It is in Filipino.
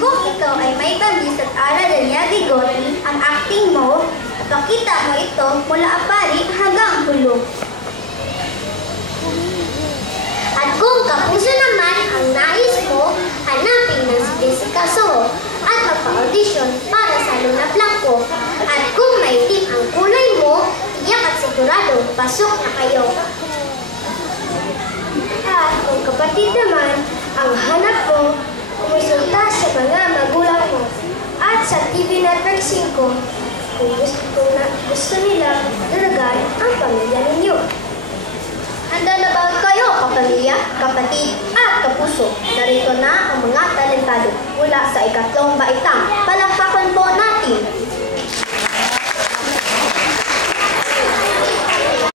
kung ikaw ay may bangis at aral niya bigoti, ang acting mo, pakita mo ito mula apari hanggang hulog. At kung kapuso naman ang nais mo, hanapin ng si Jessica Soho at magpa-audition para sa Luna Blanco. At kung maitim ang kulay mo, tiyak at sigurado, pasok na kayo. At kung kapatid naman, ang hanap mo, kumonsulta sa mga magulang mo. At sa TV Network 5, kung gusto nila, dalagaan ang pamilya ninyo. Handa na ba kayo, kapamilya?